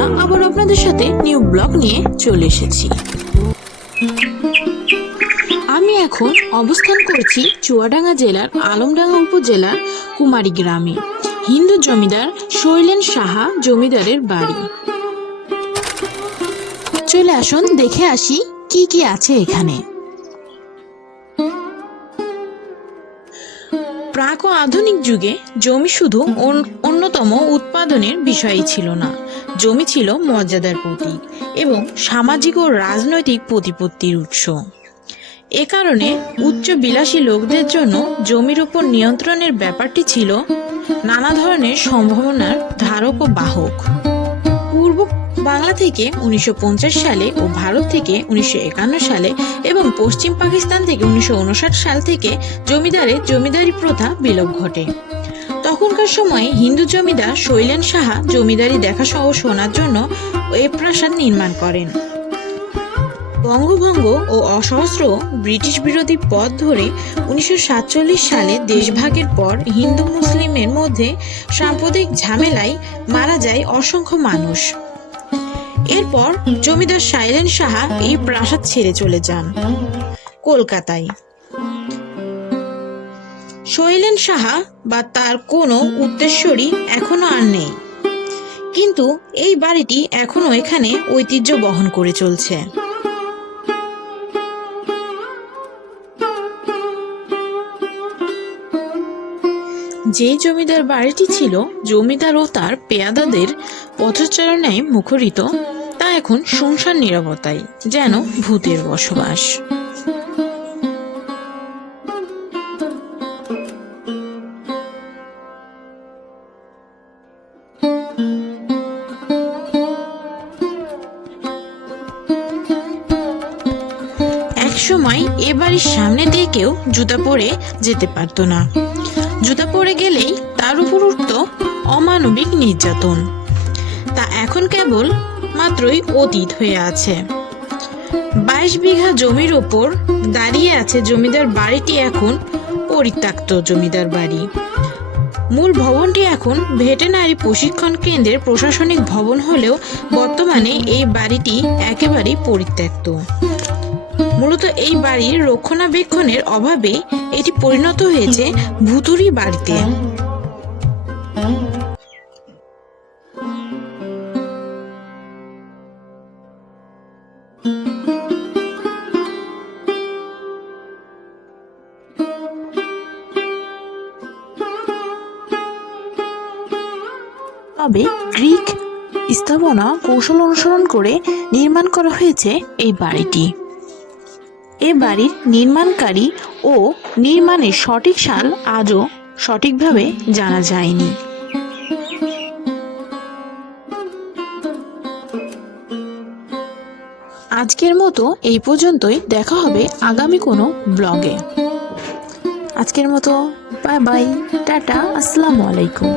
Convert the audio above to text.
সুলতানা আবার আপনাদের সাথে নিউ ব্লগ নিয়ে চলে এসেছি। আমি এখন অবস্থান করছি চুয়াডাঙ্গা জেলার আলমডাঙ্গা উপজেলার কুমারী গ্রামে হিন্দু জমিদার শৈলেন সাহা জমিদারের বাড়ি। চলে আসুন দেখে আসি কি কি আছে এখানে। প্রাক ও আধুনিক যুগে জমি শুধু অন্যতম উৎপাদনের বিষয়ই ছিল না, জমি ছিল মর্যাদার প্রতীক এবং সামাজিক ও রাজনৈতিক প্রতিপত্তির উৎস। এ কারণে উচ্চ বিলাসী লোকদের জন্য জমির উপর নিয়ন্ত্রণের ব্যাপারটি ছিল নানা ধরনের সম্ভাবনার ধারক ও বাহক। পূর্ব বাংলা থেকে 1950 সালে ও ভারত থেকে 1951 সালে এবং পশ্চিম পাকিস্তান থেকে 1959 সাল থেকে জমিদারি প্রথা বিলোপ ঘটে। তখনকার সময়ে হিন্দু জমিদার শৈলেন সাহা জমিদারি দেখাসহ শোনার জন্য এ প্রাসাদ নির্মাণ করেন। বঙ্গভঙ্গ ও অসহস্র ব্রিটিশ বিরোধী পথ ধরে 1947 সালে দেশভাগের পর হিন্দু মুসলিমের মধ্যে সাম্প্রদায়িক ঝামেলায় মারা যায় অসংখ্য মানুষ। এরপর জমিদার শৈলেন সাহা এই প্রাসাদ ছেড়ে চলে যান কলকাতায়। শৈলেন সাহা বা তার কোনো উত্তরসূরি এখনো আর নেই, কিন্তু এই বাড়িটি এখনো এখানে ঐতিহ্য বহন করে চলছে। যে জমিদার বাড়িটি ছিল জমিদার ও তার পেয়াদাদের পথচারণায় মুখরিত, তা এখন শুনশান নীরবতায়, যেন ভূতের বসবাস। একসময় এ বাড়ির সামনে দিয়ে কেউ জুতা পরে যেতে পারত না। জুতা পরে গেলেই তার উপর উঠত অমানবিক নির্যাতন। তা এখন কেবল মাত্রই অতীত হয়ে আছে। 22 বিঘা জমির ওপর দাঁড়িয়ে আছে জমিদার বাড়িটি, এখন পরিত্যক্ত জমিদার বাড়ি। মূল ভবনটি এখন ভেটেরিনারি প্রশিক্ষণ কেন্দ্রের প্রশাসনিক ভবন হলেও বর্তমানে এই বাড়িটি একেবারেই পরিত্যক্ত। মূলত এই বাড়ির রক্ষণাবেক্ষণের অভাবে এটি পরিণত হয়েছে ভুতুড়ি বাড়িতে। তবে গ্রিক স্থাপনা কৌশল অনুসরণ করে নির্মাণ করা হয়েছে এই বাড়িটি। এ বাড়ির নির্মাণকারী ও নির্মাণের সঠিক সাল আজও সঠিকভাবে জানা যায়নি। আজকের মতো এই পর্যন্তই, দেখা হবে আগামী কোনো ব্লগে। আজকের মতো বাই বাই, টাটা, আসসালামু আলাইকুম।